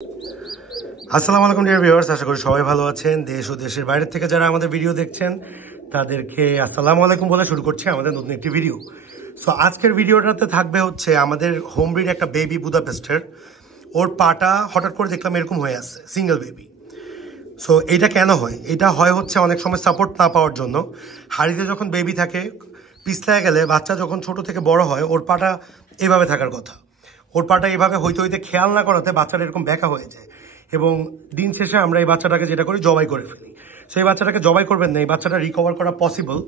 আসসালামু আলাইকুম dear viewers, আশা করি সবাই ভালো আছেন। দেশ ও দেশের বাইরে থেকে যারা আমাদের ভিডিও দেখছেন তাদেরকে আসসালামু আলাইকুম বলে শুরু করছি আমাদের নতুন একটি ভিডিও। সো আজকের ভিডিওটাতে থাকবে হচ্ছে আমাদের হোম ব্রিড একটা বেবি বুদাপেস্টের। ওর পাটা হঠাৎ করে দেখলাম এরকম হয়ে আছে, সিঙ্গেল বেবি। সো এটা কেন হয়? এটা হয় হচ্ছে অনেক সময় সাপোর্ট না পাওয়ার জন্য। হাড়িতে যখন বেবি থাকে, পিছলায় গেলে বাচ্চা যখন ছোট থেকে বড় হয় ওর পাটা এভাবে থাকার কথা। ওর পাটা এভাবে হইতে হইতে খেয়াল না করাতে বাচ্চাটা এরকম ব্যাকা হয়ে যায় এবং দিন শেষে আমরা এই বাচ্চাটাকে যেটা করি জবাই করে ফেলি। সেই বাচ্চাটাকে জবাই করবেন না, এই বাচ্চাটা রিকভার করা পসিবল।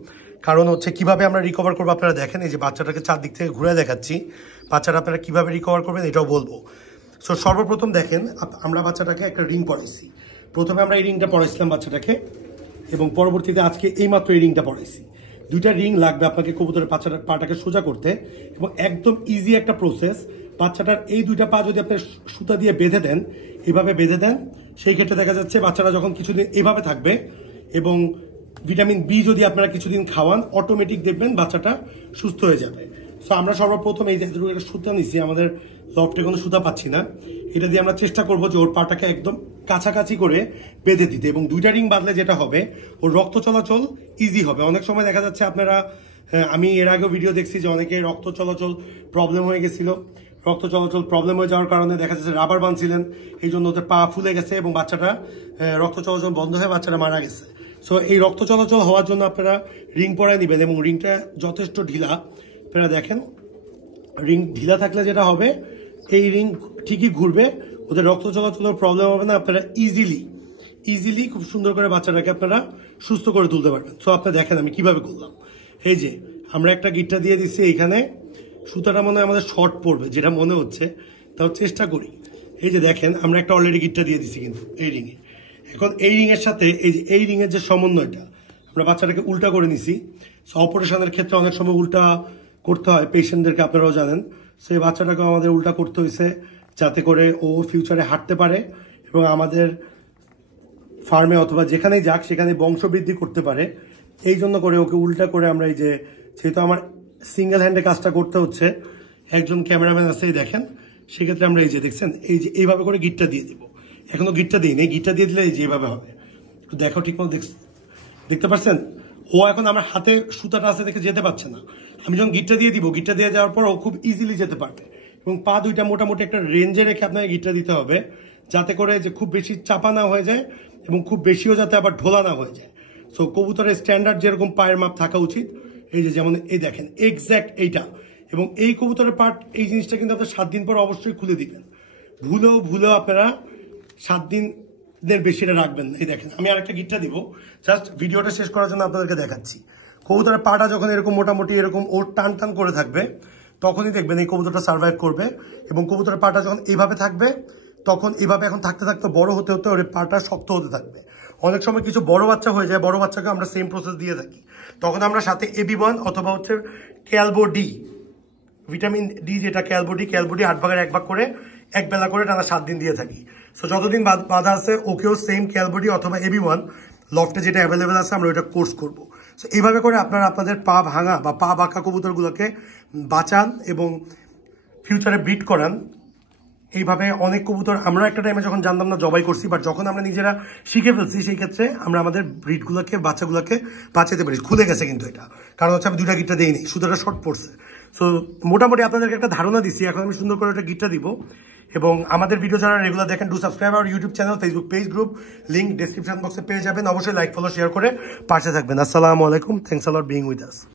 কারণ হচ্ছে কিভাবে আমরা রিকভার করবো আপনারা দেখেন, এই যে বাচ্চাটাকে চারদিক থেকে ঘুরে দেখাচ্ছি, বাচ্চাটা আপনারা কিভাবে রিকভার করবেন এটাও বলবো। সো সর্বপ্রথম দেখেন, আমরা বাচ্চাটাকে একটা রিং পরাইছি। প্রথমে আমরা এই রিংটা পরাইছিলাম বাচ্চাটাকে এবং পরবর্তীতে আজকে এইমাত্র এই রিংটা পরাইছি। দুইটা রিং লাগবে আপনাকে কবুতরের পাটাকে সোজা করতে এবং একদম ইজি একটা প্রসেস। বাচ্চাটার এই দুইটা পা যদি আপনি সুতা দিয়ে বেঁধে দেন, এভাবে বেঁধে দেন, সেই ক্ষেত্রে দেখা যাচ্ছে বাচ্চারা যখন কিছুদিন এভাবে থাকবে এবং ভিটামিন বি যদি আপনারা কিছুদিন খাওয়ান, অটোমেটিক দেখবেন বাচ্চাটা সুস্থ হয়ে যাবে। সো আমরা সর্বপ্রথম এই যে একটা সুতা নিচ্ছি, আমাদের লফটে কোনো সুতা পাচ্ছি না, এটা দিয়ে আমরা চেষ্টা করবো যে ওর পাটাকে একদম কাছাকাছি করে বেঁধে দিতে এবং দুইটা রিং বাঁধলে যেটা হবে ওর রক্ত চলাচল ইজি হবে। অনেক সময় দেখা যাচ্ছে আপনারা, আমি এর আগেও ভিডিও দেখছি যে অনেকে রক্ত চলাচল প্রবলেম হয়ে গেছিল। রক্ত চলাচল প্রবলেম হয়ে যাওয়ার কারণে দেখা যাচ্ছে রাবার বাঁধছিলেন, এই জন্য ওদের পা ফুলে গেছে এবং বাচ্চাটা রক্ত চলাচল বন্ধ হয়ে বাচ্চাটা মারা গেছে। সো এই রক্ত চলাচল হওয়ার জন্য আপনারা রিং পরায় নেবেন এবং রিংটা যথেষ্ট ঢিলা। আপনারা দেখেন, রিং ঢিলা থাকলে যেটা হবে, এই রিং ঠিকই ঘুরবে, ওদের রক্ত চলাচলের প্রবলেম হবে না। আপনারা ইজিলি খুব সুন্দর করে বাচ্চাটাকে আপনারা সুস্থ করে তুলতে পারবেন। সো আপনি দেখেন আমি কিভাবে করলাম। এই যে আমরা একটা গিটটা দিয়ে দিচ্ছি, এইখানে সুতাটা মনে হয় আমাদের শর্ট পড়বে যেটা মনে হচ্ছে, তাও চেষ্টা করি। এই যে দেখেন আমরা একটা অলরেডি গিটটা দিয়ে দিচ্ছি কিন্তু এই রিংয়ে। এখন এই রিংয়ের সাথে এই যে এই রিংয়ের যে সমন্বয়টা, আমরা বাচ্চাটাকে উল্টা করে নিছি। সো অপারেশনের ক্ষেত্রে অনেক সময় উল্টা করতে হয় পেশেন্টদেরকে, আপনারাও জানেন। সেই বাচ্চাটাকেও আমাদের উল্টা করতে হয়েছে যাতে করে ও ফিউচারে হাঁটতে পারে এবং আমাদের ফার্মে অথবা যেখানেই যাক সেখানে বংশবৃদ্ধি করতে পারে। এই জন্য করে ওকে উল্টা করে আমরা, এই যে যেহেতু আমার সিঙ্গেল হ্যান্ডে কাজটা করতে হচ্ছে, একজন ক্যামেরাম্যান আছে এই দেখেন, সেক্ষেত্রে আমরা এই যে দেখছেন এই যে এইভাবে করে গিটটা দিয়ে দিব। এখনো গিটটা দিইনি, গিটটা দিয়ে দিলে এই যে এইভাবে হবে। দেখো ঠিক মতো দেখতে পাচ্ছেন, ও এখন আমার হাতে সুতাটা আছে দেখে যেতে পারছে না। আমি যখন গিটটা দিয়ে দিব, গিটটা দিয়ে যাওয়ার পর ও খুব ইজিলি যেতে পারবে এবং পা দুইটা মোটামুটি একটা রেঞ্জে রেখে আপনাকে গিটটা দিতে হবে যাতে করে যে খুব বেশি চাপা না হয়ে যায় এবং খুব বেশিও যাতে আবার ঢোলা না হয়ে যায়। সো কবুতরের স্ট্যান্ডার্ড যেরকম পায়ের মাপ থাকা উচিত, এই যে যেমন এই দেখেন এক্স্যাক্ট এইটা। এবং এই কবুতরের পার্ট, এই জিনিসটা কিন্তু আপনার 7 দিন পর অবশ্যই খুলে দিবেন। ভুলেও আপনারা 7 দিনের বেশি রাখবেন না। এই দেখেন আমি আরেকটা গিটটা দিব, জাস্ট ভিডিওটা শেষ করার জন্য আপনাদেরকে দেখাচ্ছি। কবুতরের পাটা যখন এরকম মোটামুটি এরকম ওর টান করে থাকবে, তখনই দেখবেন এই কবুতরটা সার্ভাইভ করবে। এবং কবুতরের পাটা যখন এইভাবে থাকবে, তখন এইভাবে এখন থাকতে থাকতে বড় হতে হতে ওর পাটা শক্ত হতে থাকবে। অনেক সময় কিছু বড় বাচ্চা হয়ে যায়, বড় বাচ্চাকে আমরা সেম প্রসেস দিয়ে থাকি, তখন আমরা সাথে AB1 অথবা হচ্ছে ক্যালবো ডি, ভিটামিন ডি, যেটা ক্যালবো ডি 8 ভাগের 1 ভাগ করে 1 বেলা করে টানা 7 দিন দিয়ে থাকি। সো যতদিন বাধা আছে ওকেও সেম ক্যালবো ডি অথবা AB1 লফটে যেটা অ্যাভেলেবেল আছে আমরা ওইটা কোর্স করবো। সো এইভাবে করে আপনারা আপনাদের পা ভাঙা বা পা বাঁকা কবুতরগুলোকে বাঁচান এবং ফিউচারে ব্রিড করান। এইভাবে অনেক কবুতর আমরা একটা টাইমে যখন জানতাম না জবাই করছি, বাট যখন আমরা নিজেরা শিখে ফেলছি সেই ক্ষেত্রে আমরা আমাদের ব্রিডগুলোকে, বাচ্চাগুলোকে বাঁচাতে পারি। খুলে গেছে কিন্তু এটা, কারণ হচ্ছে আমি দুইটা গিটটা দিইনি, সুতোটা শর্ট পড়ছে। সো মোটামুটি আপনাদেরকে একটা ধারণা দিচ্ছি, এখন আমি সুন্দর করে একটা গিটটা দিব। এবং আমাদের ভিডিও যারা রেগুলার দেখেন, do subscribe our YouTube channel, Facebook page, group, link description বক্সে পেয়ে যাবেন। অবশ্যই লাইক, ফলো, শেয়ার করে পাশে থাকবেন। আসসালামু আলাইকুম, thanks a lot being with us.